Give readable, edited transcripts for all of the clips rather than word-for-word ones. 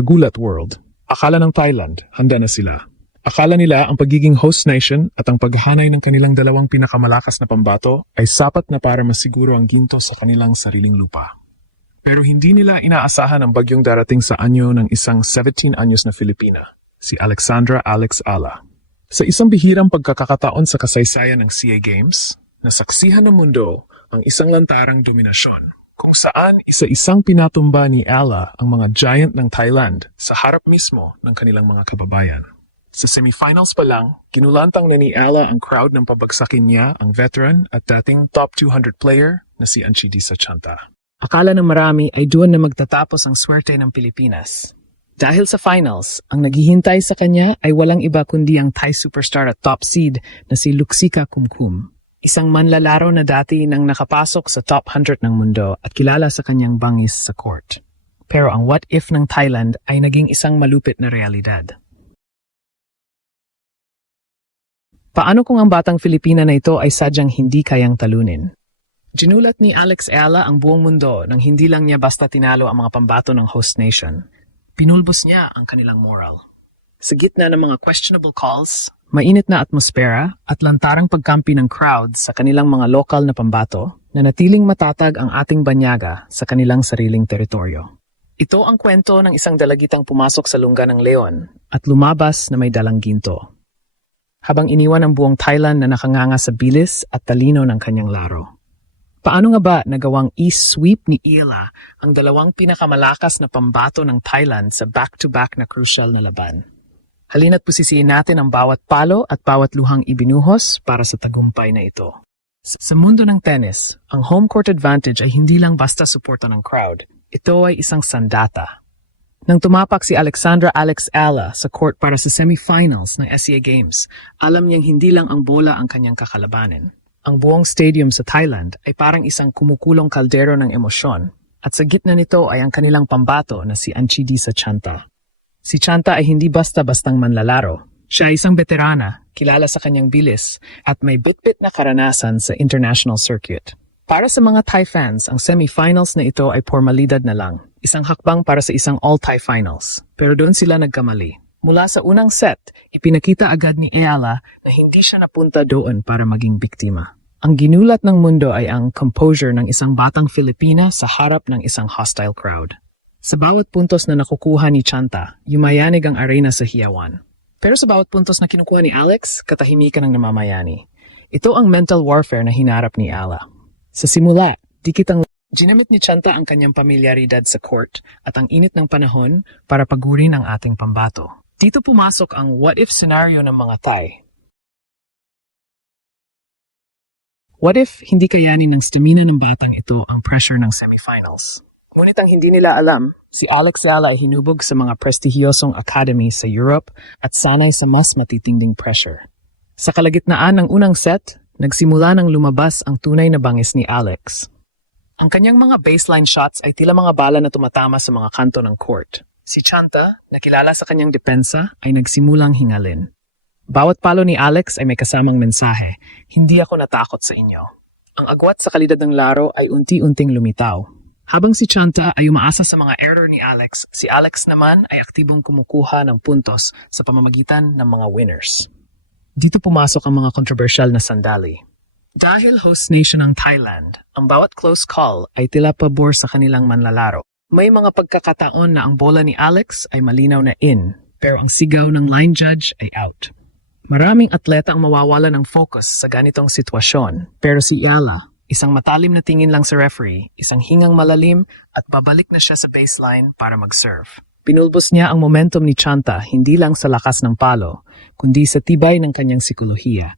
Kagulat World. Akala ng Thailand, handa na sila. Akala nila ang pagiging host nation at ang paghahanay ng kanilang dalawang pinakamalakas na pambato ay sapat na para masiguro ang ginto sa kanilang sariling lupa. Pero hindi nila inaasahan ang bagyong darating sa anyo ng isang 17 anyos na Filipina, si Alexandra Alex Ala. Sa isang bihirang pagkakataon sa kasaysayan ng SEA Games, nasaksihan ng mundo ang isang lantarang dominasyon, kung saan isa-isang pinatumba ni Ala ang mga giant ng Thailand sa harap mismo ng kanilang mga kababayan. Sa semifinals pa lang, kinulantang na ni Ala ang crowd nang pabagsakin niya ang veteran at dating top 200 player na si Anchidisa Chanta. Akala ng marami ay doon na magtatapos ang swerte ng Pilipinas. Dahil sa finals, ang naghihintay sa kanya ay walang iba kundi ang Thai superstar at top seed na si Luxika Kumkum. Isang manlalaro na dati nang nakapasok sa top 100 ng mundo at kilala sa kanyang bangis sa court. Pero ang what if ng Thailand ay naging isang malupit na realidad. Paano kung ang batang Filipina na ito ay sadyang hindi kayang talunin? Ginulat ni Alex Ala ang buong mundo nang hindi lang niya basta tinalo ang mga pambato ng host nation. Pinulbos niya ang kanilang moral. Sa gitna ng mga questionable calls, mainit na atmosfera at lantarang pagkampi ng crowd sa kanilang mga lokal na pambato, nanatiling matatag ang ating banyaga sa kanilang sariling teritoryo. Ito ang kwento ng isang dalagitang pumasok sa lungga ng leon at lumabas na may dalang ginto, habang iniwan ang buong Thailand na nakanganga sa bilis at talino ng kanyang laro. Paano nga ba nagawang i-sweep ni Ala ang dalawang pinakamalakas na pambato ng Thailand sa back-to-back na crucial na laban? Halina't pusisiin natin ang bawat palo at bawat luhang ibinuhos para sa tagumpay na ito. Sa mundo ng tennis, ang home court advantage ay hindi lang basta suporta ng crowd. Ito ay isang sandata. Nang tumapak si Alexandra Alex Ala sa court para sa semifinals ng SEA Games, alam niyang hindi lang ang bola ang kanyang kakalabanin. Ang buong stadium sa Thailand ay parang isang kumukulong kaldero ng emosyon at sa gitna nito ay ang kanilang pambato na si Anchidisa Chanta. Si Chanta ay hindi basta-bastang manlalaro. Siya ay isang veterana, kilala sa kanyang bilis at may bitbit na karanasan sa international circuit. Para sa mga Thai fans, ang semifinals na ito ay formalidad na lang. Isang hakbang para sa isang all-Thai finals. Pero doon sila nagkamali. Mula sa unang set, ipinakita agad ni Ala na hindi siya napunta doon para maging biktima. Ang ginulat ng mundo ay ang composure ng isang batang Filipina sa harap ng isang hostile crowd. Sa bawat puntos na nakukuha ni Chanta, yumayanig ang arena sa hiyawan. Pero sa bawat puntos na kinukuha ni Alex, katahimikan ang namamayani. Ito ang mental warfare na hinarap ni Ala. Sa simula, ginamit ni Chanta ang kanyang pamilyaridad sa court at ang init ng panahon para pagurin ang ating pambato. Dito pumasok ang what-if scenario ng mga Thai. What if hindi kayanin ng stamina ng batang ito ang pressure ng semifinals? Ngunit ang hindi nila alam, si Alex Ala ay hinubog sa mga prestihiyosong academy sa Europe at sanay sa mas matitinding pressure. Sa kalagitnaan ng unang set, nagsimula nang lumabas ang tunay na bangis ni Alex. Ang kanyang mga baseline shots ay tila mga bala na tumatama sa mga kanto ng court. Si Chanta, na kilala sa kanyang depensa, ay nagsimulang hingalin. Bawat palo ni Alex ay may kasamang mensahe, hindi ako natakot sa inyo. Ang agwat sa kalidad ng laro ay unti-unting lumitaw. Habang si Chanta ay umaasa sa mga error ni Alex, si Alex naman ay aktibong kumukuha ng puntos sa pamamagitan ng mga winners. Dito pumasok ang mga controversial na sandali. Dahil host nation ng Thailand, ang bawat close call ay tila pabor sa kanilang manlalaro. May mga pagkakataon na ang bola ni Alex ay malinaw na in, pero ang sigaw ng line judge ay out. Maraming atleta ang mawawala ng focus sa ganitong sitwasyon, pero si Ala, isang matalim na tingin lang sa referee, isang hingang malalim at babalik na siya sa baseline para mag-serve. Pinulbos niya ang momentum ni Chanta hindi lang sa lakas ng palo, kundi sa tibay ng kanyang sikolohiya.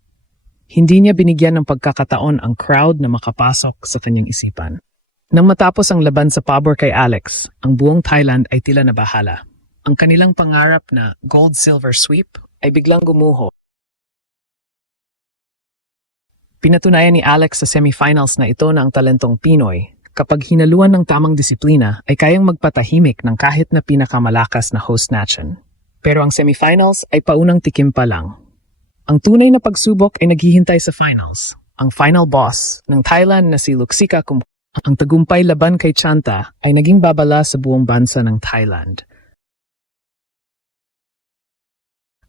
Hindi niya binigyan ng pagkakataon ang crowd na makapasok sa kanyang isipan. Nang matapos ang laban sa pabor kay Alex, ang buong Thailand ay tila nabahala. Ang kanilang pangarap na gold-silver sweep ay biglang gumuho. Pinatunayan ni Alex sa semifinals na ito na ang talentong Pinoy, kapag hinaluan ng tamang disiplina, ay kayang magpatahimik ng kahit na pinakamalakas na host nation. Pero ang semifinals ay paunang tikim pa lang. Ang tunay na pagsubok ay naghihintay sa finals. Ang final boss ng Thailand na si Luxika Kumkum. Ang tagumpay laban kay Chanta ay naging babala sa buong bansa ng Thailand.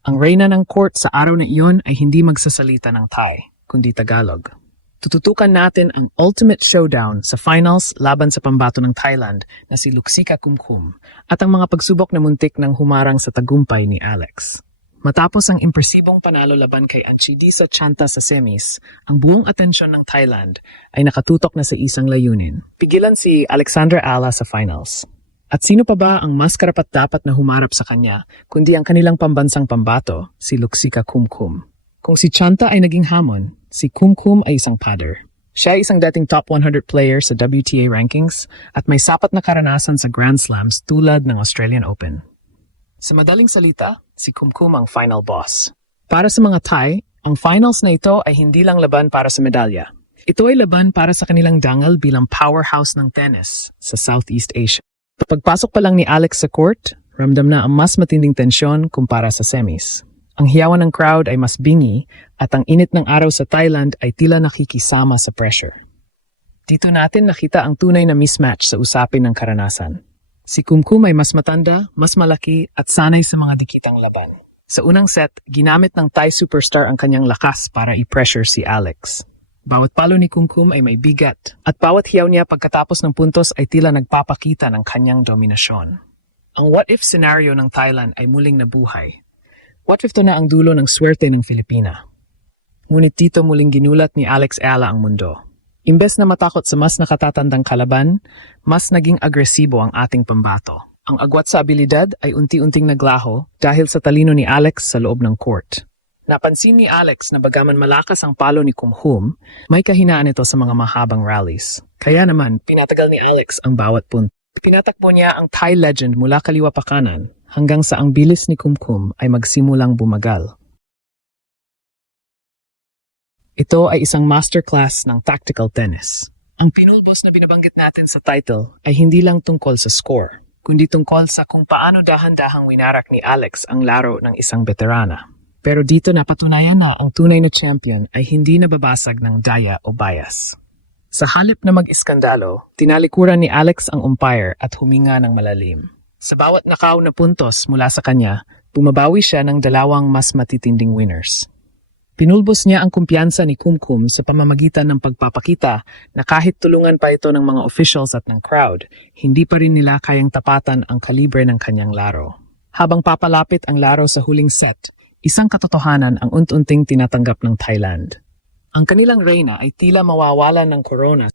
Ang reyna ng court sa araw na iyon ay hindi magsasalita ng Thai, kundi Tagalog. Tututukan natin ang ultimate showdown sa finals laban sa pambato ng Thailand na si Luxika Kumkum at ang mga pagsubok na muntik ng humarang sa tagumpay ni Alex. Matapos ang impresibong panalo laban kay Anchidisa Chanta sa semis, ang buong atensyon ng Thailand ay nakatutok na sa isang layunin. Pigilan si Alexandra Ala sa finals. At sino pa ba ang mas karapat-dapat na humarap sa kanya kundi ang kanilang pambansang pambato, si Luxika Kumkum. Kung si Chanta ay naging hamon, si Kumkum ay isang pader. Siya ay isang dating top 100 player sa WTA rankings at may sapat na karanasan sa Grand Slams tulad ng Australian Open. Sa madaling salita, si Kumkum ang final boss. Para sa mga Thai, ang finals na ito ay hindi lang laban para sa medalya. Ito ay laban para sa kanilang dangal bilang powerhouse ng tennis sa Southeast Asia. Pagpasok pa lang ni Alex sa court, ramdam na ang mas matinding tensyon kumpara sa semis. Ang hiyawan ng crowd ay mas bingi at ang init ng araw sa Thailand ay tila nakikisama sa pressure. Dito natin nakita ang tunay na mismatch sa usapin ng karanasan. Si Kumkum ay mas matanda, mas malaki at sanay sa mga dikitang laban. Sa unang set, ginamit ng Thai superstar ang kanyang lakas para i-pressure si Alex. Bawat palo ni Kumkum ay may bigat at bawat hiyaw niya pagkatapos ng puntos ay tila nagpapakita ng kanyang dominasyon. Ang what-if scenario ng Thailand ay muling nabuhay. What if to na ang dulo ng swerte ng Filipina? Ngunit dito muling ginulat ni Alex Ala ang mundo. Imbes na matakot sa mas nakatatandang kalaban, mas naging agresibo ang ating pambato. Ang agwat sa abilidad ay unti-unting naglaho dahil sa talino ni Alex sa loob ng court. Napansin ni Alex na bagaman malakas ang palo ni Kumkum, may kahinaan ito sa mga mahabang rallies. Kaya naman, pinatagal ni Alex ang bawat punto. Pinatakbo niya ang Thai legend mula kaliwa pa kanan hanggang sa ang bilis ni Kumkum ay magsimulang bumagal. Ito ay isang masterclass ng tactical tennis. Ang pinulbos na binabanggit natin sa title ay hindi lang tungkol sa score, kundi tungkol sa kung paano dahan-dahang winarak ni Alex ang laro ng isang veterana. Pero dito napatunayan na ang tunay na champion ay hindi nababasag ng daya o bias. Sa halip na mag-iskandalo, tinalikuran ni Alex ang umpire at huminga ng malalim. Sa bawat nakaw na puntos mula sa kanya, bumabawi siya ng dalawang mas matitinding winners. Pinulbos niya ang kumpiyansa ni Kumkum sa pamamagitan ng pagpapakita na kahit tulungan pa ito ng mga officials at ng crowd, hindi pa rin nila kayang tapatan ang kalibre ng kanyang laro. Habang papalapit ang laro sa huling set, isang katotohanan ang unti-unting tinatanggap ng Thailand. Ang kanilang reyna ay tila mawawalan ng corona